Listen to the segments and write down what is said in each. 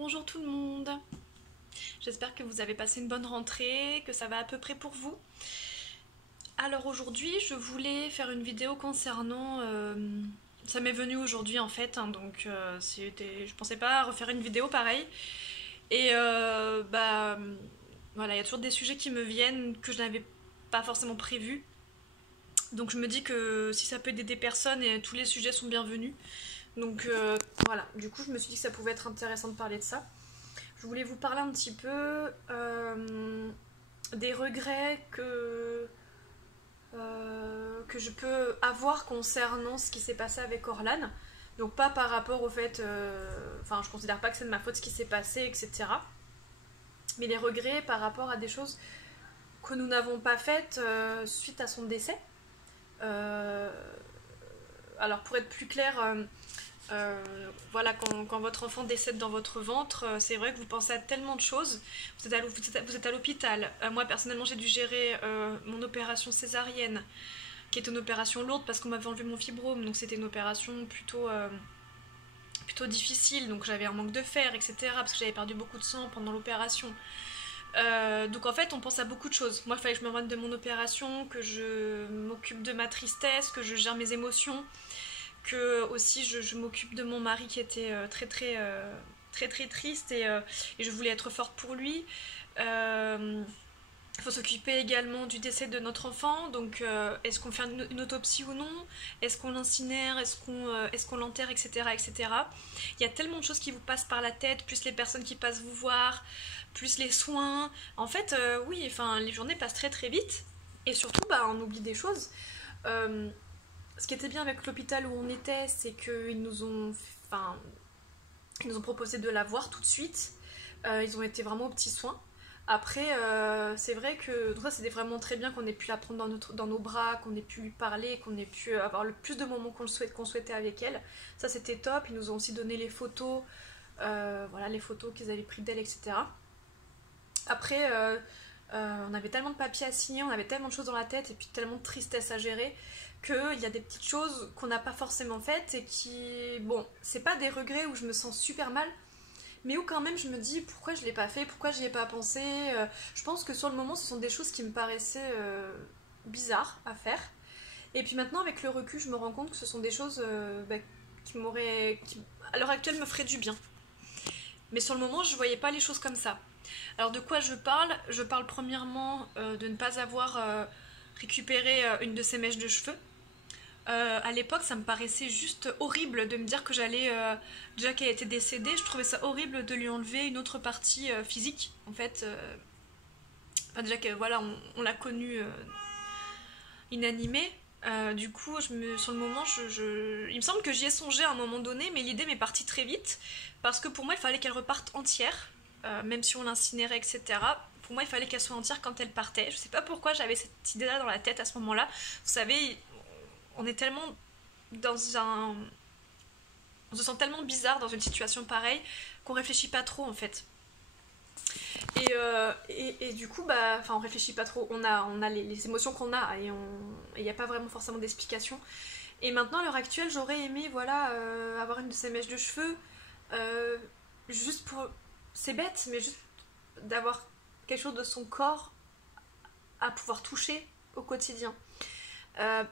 Bonjour tout le monde, j'espère que vous avez passé une bonne rentrée, que ça va à peu près pour vous. Alors aujourd'hui je voulais faire une vidéo concernant... ça m'est venu aujourd'hui en fait, hein, donc je pensais pas refaire une vidéo pareille. Et voilà, il y a toujours des sujets qui me viennent que je n'avais pas forcément prévus. Donc je me dis que si ça peut aider des personnes, et tous les sujets sont bienvenus. Donc voilà, du coup je me suis dit que ça pouvait être intéressant de parler de ça. Je voulais vous parler un petit peu des regrets que je peux avoir concernant ce qui s'est passé avec Orlan. Donc pas par rapport au fait, enfin je considère pas que c'est de ma faute ce qui s'est passé, etc. Mais les regrets par rapport à des choses que nous n'avons pas faites suite à son décès. Alors pour être plus clair, voilà, quand votre enfant décède dans votre ventre, c'est vrai que vous pensez à tellement de choses. Vous êtes à l'hôpital. Moi personnellement j'ai dû gérer mon opération césarienne, qui est une opération lourde parce qu'on m'avait enlevé mon fibrome, donc c'était une opération plutôt difficile, donc j'avais un manque de fer, etc. parce que j'avais perdu beaucoup de sang pendant l'opération. Donc en fait on pense à beaucoup de choses. Moi il fallait que je me rende de mon opération, que je m'occupe de ma tristesse, que je gère mes émotions, que aussi je m'occupe de mon mari qui était très triste et je voulais être forte pour lui. Il faut s'occuper également du décès de notre enfant, donc est-ce qu'on fait une autopsie ou non, est-ce qu'on l'incinère, est-ce qu'on l'enterre, etc., etc. Il y a tellement de choses qui vous passent par la tête, plus les personnes qui passent vous voir, plus les soins. En fait, oui, enfin, les journées passent très vite, et surtout, on oublie des choses. Ce qui était bien avec l'hôpital où on était, c'est qu'ils nous ont proposé de la voir tout de suite. Ils ont été vraiment aux petits soins. Après, c'est vrai que donc ça c'était vraiment très bien qu'on ait pu la prendre dans nos bras, qu'on ait pu lui parler, qu'on ait pu avoir le plus de moments qu'on souhaitait avec elle. Ça c'était top. Ils nous ont aussi donné les photos, voilà, les photos qu'ils avaient prises d'elle, etc. Après, on avait tellement de papiers à signer, on avait tellement de choses dans la tête et puis tellement de tristesse à gérer qu'il y a des petites choses qu'on n'a pas forcément faites et qui, bon, c'est pas des regrets où je me sens super mal, mais où quand même je me dis pourquoi je l'ai pas fait, pourquoi j'y ai pas pensé. Je pense que sur le moment ce sont des choses qui me paraissaient bizarres à faire, et puis maintenant avec le recul je me rends compte que ce sont des choses qui à l'heure actuelle me feraient du bien, mais sur le moment je voyais pas les choses comme ça. Alors de quoi je parle? Je parle premièrement de ne pas avoir récupéré une de ses mèches de cheveux. À l'époque, ça me paraissait juste horrible de me dire que j'allais, déjà qu'elle était décédée, je trouvais ça horrible de lui enlever une autre partie physique, en fait. Enfin, déjà que voilà, on l'a connue inanimée. Du coup, sur le moment, il me semble que j'y ai songé à un moment donné, mais l'idée m'est partie très vite, parce que pour moi, il fallait qu'elle reparte entière, même si on l'incinérait, etc. Pour moi, il fallait qu'elle soit entière quand elle partait. Je sais pas pourquoi j'avais cette idée-là dans la tête à ce moment-là. Vous savez, on est tellement dans un... On se sent tellement bizarre dans une situation pareille qu'on réfléchit pas trop en fait. Et du coup, on réfléchit pas trop. On a les émotions qu'on a et il n'y a pas vraiment forcément d'explication. Et maintenant, à l'heure actuelle, j'aurais aimé voilà, avoir une de ces mèches de cheveux. Juste pour... C'est bête, mais juste d'avoir quelque chose de son corps à pouvoir toucher au quotidien.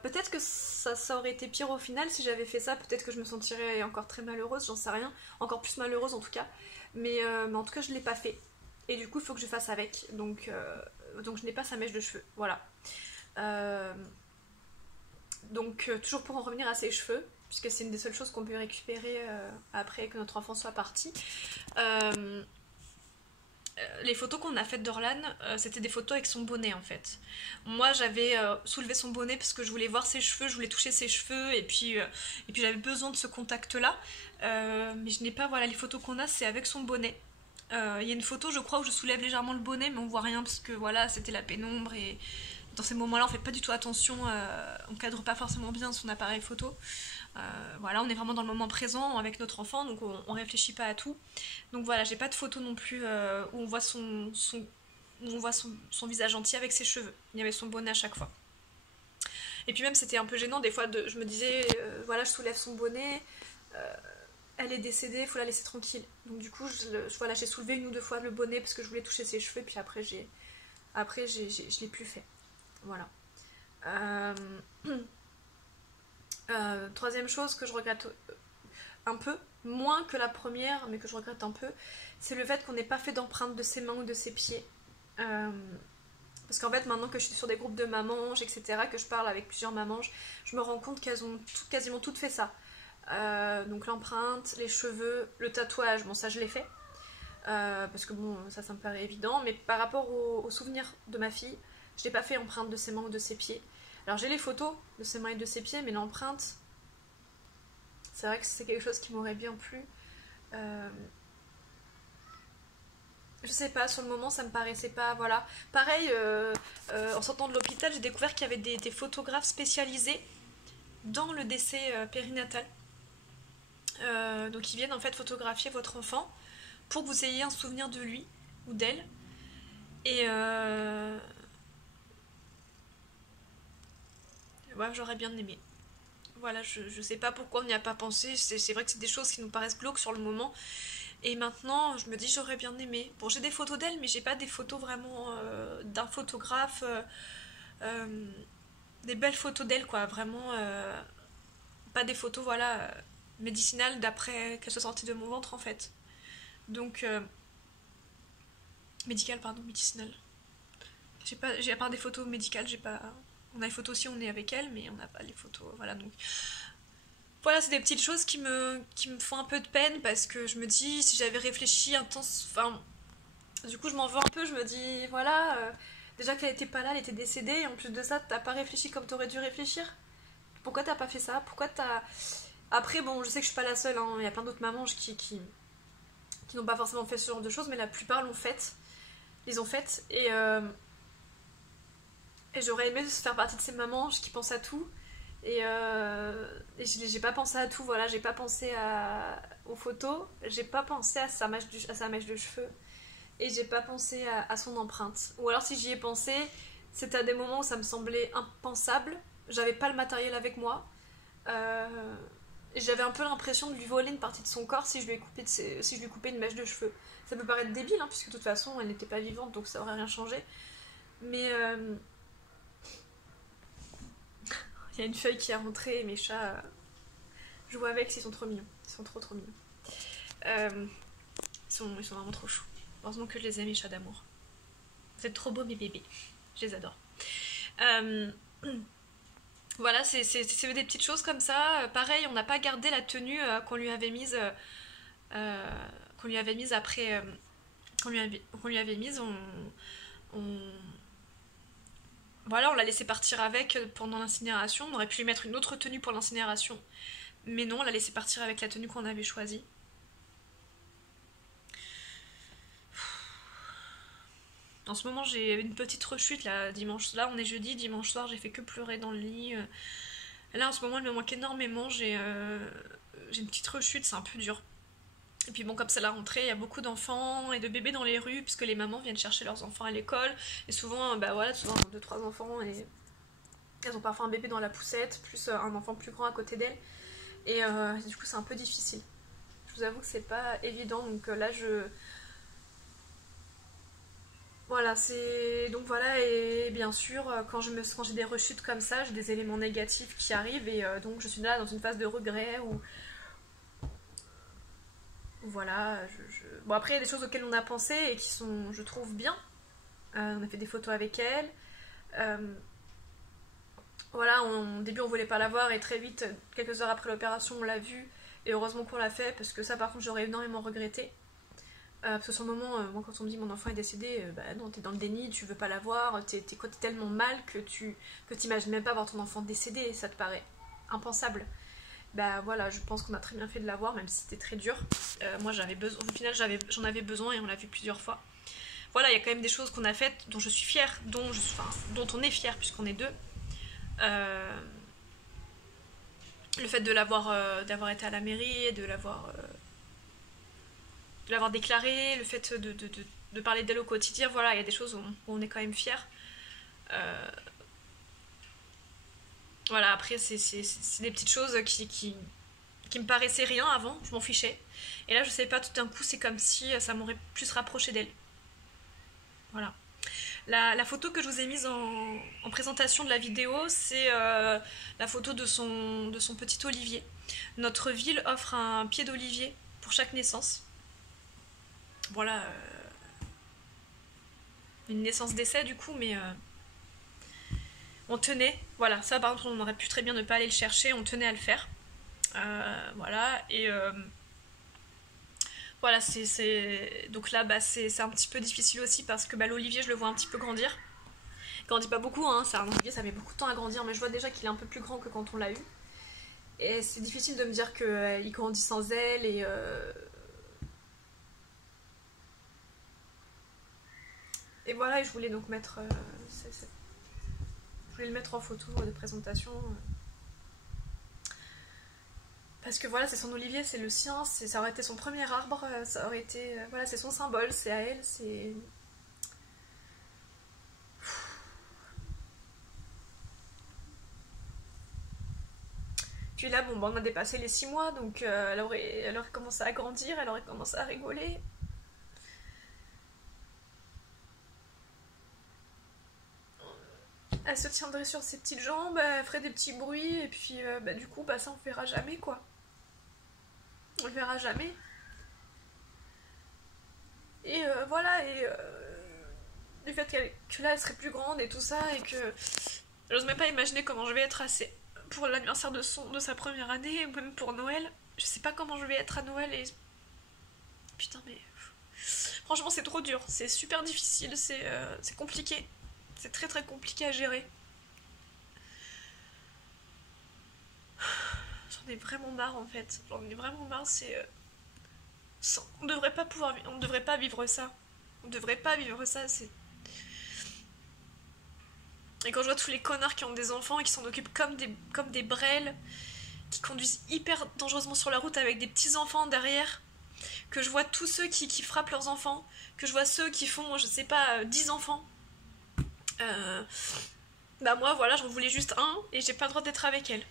Peut-être que ça aurait été pire au final si j'avais fait ça, peut-être que je me sentirais encore très malheureuse, j'en sais rien, encore plus malheureuse en tout cas, mais en tout cas je l'ai pas fait, et du coup il faut que je fasse avec, donc je n'ai pas sa mèche de cheveux, voilà. Donc toujours pour en revenir à ses cheveux, puisque c'est une des seules choses qu'on peut récupérer après que notre enfant soit parti. Les photos qu'on a faites d'Orlan, c'était des photos avec son bonnet en fait. Moi j'avais soulevé son bonnet parce que je voulais voir ses cheveux, je voulais toucher ses cheveux, et puis j'avais besoin de ce contact là. Mais je n'ai pas, voilà, les photos qu'on a c'est avec son bonnet. Il y a une photo je crois où je soulève légèrement le bonnet mais on voit rien parce que voilà c'était la pénombre, et dans ces moments là on fait pas du tout attention, on cadre pas forcément bien son appareil photo. Voilà, on est vraiment dans le moment présent avec notre enfant, donc on réfléchit pas à tout. Donc voilà, j'ai pas de photo non plus où on voit son visage entier avec ses cheveux. Il y avait son bonnet à chaque fois. Et puis même c'était un peu gênant des fois, je me disais voilà, je soulève son bonnet, elle est décédée, il faut la laisser tranquille. Donc du coup, voilà, j'ai soulevé 1 ou 2 fois le bonnet parce que je voulais toucher ses cheveux, puis après, je l'ai plus fait. Voilà. Troisième chose que je regrette un peu, moins que la première, mais que je regrette un peu, c'est le fait qu'on n'ait pas fait d'empreinte de ses mains ou de ses pieds. Parce qu'en fait, maintenant que je suis sur des groupes de mamanges, etc., que je parle avec plusieurs mamanges, je me rends compte qu'elles ont quasiment toutes fait ça. Donc l'empreinte, les cheveux, le tatouage, bon ça je l'ai fait. Parce que bon, ça me paraît évident, mais par rapport aux souvenirs de ma fille, je n'ai pas fait empreinte de ses mains ou de ses pieds. Alors j'ai les photos de ses mains et de ses pieds, mais l'empreinte, c'est vrai que c'est quelque chose qui m'aurait bien plu. Je sais pas, sur le moment ça me paraissait pas, voilà. Pareil, en sortant de l'hôpital, j'ai découvert qu'il y avait des photographes spécialisés dans le décès périnatal. Donc ils viennent en fait photographier votre enfant pour que vous ayez un souvenir de lui ou d'elle. Et ouais, j'aurais bien aimé. Voilà, je sais pas pourquoi on n'y a pas pensé. C'est vrai que c'est des choses qui nous paraissent glauques sur le moment. Et maintenant, je me dis j'aurais bien aimé. Bon, j'ai des photos d'elle, mais j'ai pas des photos vraiment d'un photographe. Euh, des belles photos d'elle, quoi. Vraiment, pas des photos, voilà, médicinales d'après qu'elle se sortait de mon ventre, en fait. Donc, médicales, pardon, médicinales. À part des photos médicales, j'ai pas. On a les photos aussi, on est avec elle, mais on n'a pas les photos, voilà. Donc, voilà, c'est des petites choses qui me font un peu de peine parce que je me dis, si j'avais réfléchi enfin, du coup, je m'en veux un peu. Je me dis, voilà, déjà qu'elle était pas là, elle était décédée, et en plus de ça, t'as pas réfléchi comme t'aurais dû réfléchir. Pourquoi t'as pas fait ça? Pourquoi t'as. Après, bon, je sais que je suis pas la seule, hein. Il y a plein d'autres mamans qui n'ont pas forcément fait ce genre de choses, mais la plupart l'ont fait. Les ont faites. Et j'aurais aimé faire partie de ces mamans qui pensent à tout. Et j'ai pas pensé à tout, voilà. J'ai pas pensé aux photos, j'ai pas pensé à sa mèche de cheveux. Et j'ai pas pensé à son empreinte. Ou alors si j'y ai pensé, c'était à des moments où ça me semblait impensable. J'avais pas le matériel avec moi. Et j'avais un peu l'impression de lui voler une partie de son corps si je lui coupais une mèche de cheveux. Ça peut paraître débile, hein, puisque de toute façon elle n'était pas vivante, donc ça aurait rien changé. Mais il y a une feuille qui est rentrée et mes chats jouent avec, ils sont trop mignons. Ils sont trop mignons. Ils sont vraiment trop choux. Heureusement que je les aime, mes chats d'amour. Vous êtes trop beaux, mes bébés. Je les adore. Voilà, c'est des petites choses comme ça. Pareil, on n'a pas gardé la tenue qu'on lui avait mise après. Qu'on lui avait mise. Voilà, on l'a laissé partir avec pendant l'incinération. On aurait pu lui mettre une autre tenue pour l'incinération. Mais non, on l'a laissé partir avec la tenue qu'on avait choisie. En ce moment, j'ai une petite rechute là, dimanche. Là, on est jeudi, dimanche soir, j'ai fait que pleurer dans le lit. Là, en ce moment, elle me manque énormément. J'ai une petite rechute, c'est un peu dur. Et puis bon, comme c'est la rentrée, il y a beaucoup d'enfants et de bébés dans les rues, puisque les mamans viennent chercher leurs enfants à l'école. Et souvent, bah voilà, souvent 2-3 enfants, et elles ont parfois un bébé dans la poussette, plus un enfant plus grand à côté d'elles. Et du coup, c'est un peu difficile. Je vous avoue que c'est pas évident, donc là, voilà, c'est. Donc voilà, et bien sûr, quand j'ai des rechutes comme ça, j'ai des éléments négatifs qui arrivent, et donc je suis là dans une phase de regret où. Voilà, Bon, après, il y a des choses auxquelles on a pensé et qui sont, je trouve, bien. On a fait des photos avec elle. Voilà, au début, on voulait pas la voir, et très vite, quelques heures après l'opération, on l'a vue. Et heureusement qu'on l'a fait, parce que ça, par contre, j'aurais énormément regretté. Parce que sur le moment, moi quand on me dit mon enfant est décédé, bah non, t'es dans le déni, tu veux pas la voir, t'es tellement mal que t'imagines même pas voir ton enfant décédé, ça te paraît impensable. Bah voilà, je pense qu'on a très bien fait de la voir, même si c'était très dur. Moi j'avais besoin, au final j'en avais besoin et on l'a vu plusieurs fois. Voilà, il y a quand même des choses qu'on a faites dont je suis fière, dont on est fière puisqu'on est deux. Le fait d'avoir été à la mairie, de l'avoir déclaré, le fait de parler d'elle au quotidien, voilà, il y a des choses où on est quand même fiers. Voilà, après, c'est des petites choses qui me paraissait rien avant, je m'en fichais. Et là, je sais pas, tout d'un coup, c'est comme si ça m'aurait plus rapproché d'elle. Voilà. La photo que je vous ai mise en présentation de la vidéo, c'est la photo de son petit olivier. Notre ville offre un pied d'olivier pour chaque naissance. Voilà, une naissance-décès du coup, mais on tenait, voilà, ça par contre on aurait pu très bien ne pas aller le chercher, on tenait à le faire. Voilà, et voilà, donc là bah, c'est un petit peu difficile aussi parce que bah, l'olivier je le vois un petit peu grandir. Il grandit pas beaucoup, hein, c'est un olivier, ça met beaucoup de temps à grandir, mais je vois déjà qu'il est un peu plus grand que quand on l'a eu. Et c'est difficile de me dire qu'il grandit sans elle et voilà, et je voulais donc mettre je voulais le mettre en photo de présentation. Parce que voilà, c'est son olivier, c'est le sien, ça aurait été son premier arbre, ça aurait été. Voilà, c'est son symbole, c'est à elle, c'est. Puis là, bon, bah, on a dépassé les 6 mois, donc elle aurait commencé à grandir, elle aurait commencé à rigoler. Elle se tiendrait sur ses petites jambes, elle ferait des petits bruits, et puis bah, du coup, bah, ça on verra jamais quoi. On le verra jamais. Et voilà, et le fait que là elle serait plus grande et tout ça, et que j'ose même pas imaginer comment je vais être assez pour l'anniversaire de sa première année, même pour Noël. Je sais pas comment je vais être à Noël et. Putain, mais. Franchement, c'est trop dur, c'est super difficile, c'est compliqué. C'est très très compliqué à gérer. J'en ai vraiment marre en fait. J'en ai vraiment marre, on devrait pas pouvoir. On devrait pas vivre ça. On devrait pas vivre ça, c'est. Et quand je vois tous les connards qui ont des enfants et qui s'en occupent comme des brêles, qui conduisent hyper dangereusement sur la route avec des petits enfants derrière, que je vois tous ceux qui frappent leurs enfants, que je vois ceux qui font, je sais pas, 10 enfants. Bah moi, voilà, j'en voulais juste un et j'ai pas le droit d'être avec elle.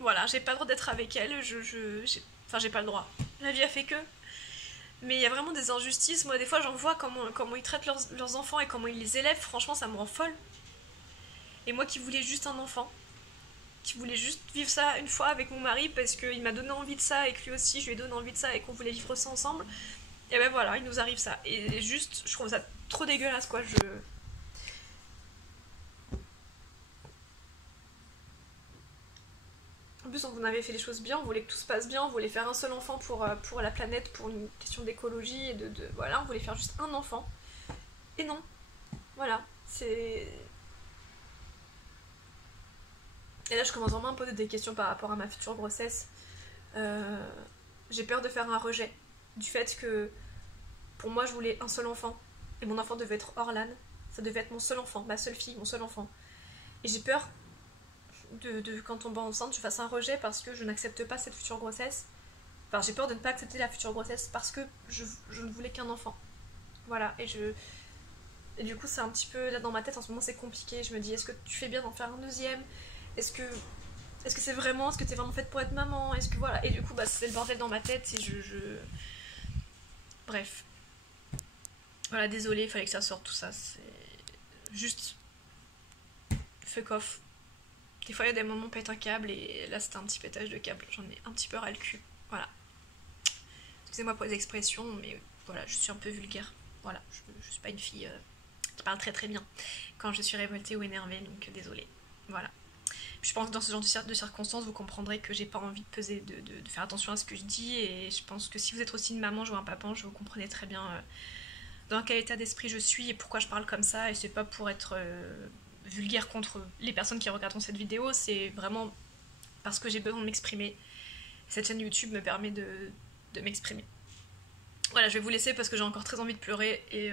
Voilà, j'ai pas le droit d'être avec elle, enfin, j'ai pas le droit. La vie a fait que. Mais il y a vraiment des injustices. Moi, des fois, j'en vois comment ils traitent leurs enfants et comment ils les élèvent. Franchement, ça me rend folle. Et moi qui voulais juste un enfant, qui voulais juste vivre ça une fois avec mon mari parce qu'il m'a donné envie de ça et que lui aussi je lui ai donné envie de ça et qu'on voulait vivre ça ensemble, et ben voilà, il nous arrive ça. Et juste, je trouve ça trop dégueulasse quoi. En plus, on avait fait les choses bien, on voulait que tout se passe bien, on voulait faire un seul enfant pour la planète, pour une question d'écologie et voilà, on voulait faire juste un enfant. Et non, voilà, c'est. Et là, je commence vraiment à me poser des questions par rapport à ma future grossesse. J'ai peur de faire un rejet. Du fait que, pour moi, je voulais un seul enfant. Et mon enfant devait être Orlan. Ça devait être mon seul enfant, ma seule fille, mon seul enfant. Et j'ai peur quand on va enceinte, je fasse un rejet parce que je n'accepte pas cette future grossesse. Enfin, j'ai peur de ne pas accepter la future grossesse parce que je ne voulais qu'un enfant. Voilà, et du coup, c'est un petit peu, là dans ma tête en ce moment, c'est compliqué. Je me dis, est-ce que tu fais bien d'en faire un deuxième? Est-ce que c'est vraiment, est-ce que t'es vraiment faite pour être maman? Est-ce que voilà? Et du coup, bah, c'est le bordel dans ma tête et Bref. Voilà, désolée, il fallait que ça sorte tout ça. C'est juste fuck off. Des fois, il y a des moments où on pète un câble et là, c'était un petit pétage de câble. J'en ai un petit peu ras le cul. Voilà. Excusez-moi pour les expressions, mais voilà, je suis un peu vulgaire. Voilà, je suis pas une fille qui parle très très bien quand je suis révoltée ou énervée, donc désolée. Voilà. Je pense que dans ce genre de circonstances, vous comprendrez que j'ai pas envie de peser, de faire attention à ce que je dis. Et je pense que si vous êtes aussi une maman, ou un papa, je vous comprenez très bien dans quel état d'esprit je suis et pourquoi je parle comme ça. Et c'est pas pour être vulgaire contre les personnes qui regarderont cette vidéo, c'est vraiment parce que j'ai besoin de m'exprimer. Cette chaîne YouTube me permet de m'exprimer. Voilà, je vais vous laisser parce que j'ai encore très envie de pleurer et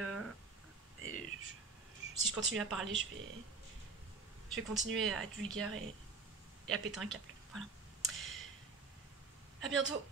si je continue à parler, je vais continuer à être vulgaire et à péter un câble. Voilà. À bientôt.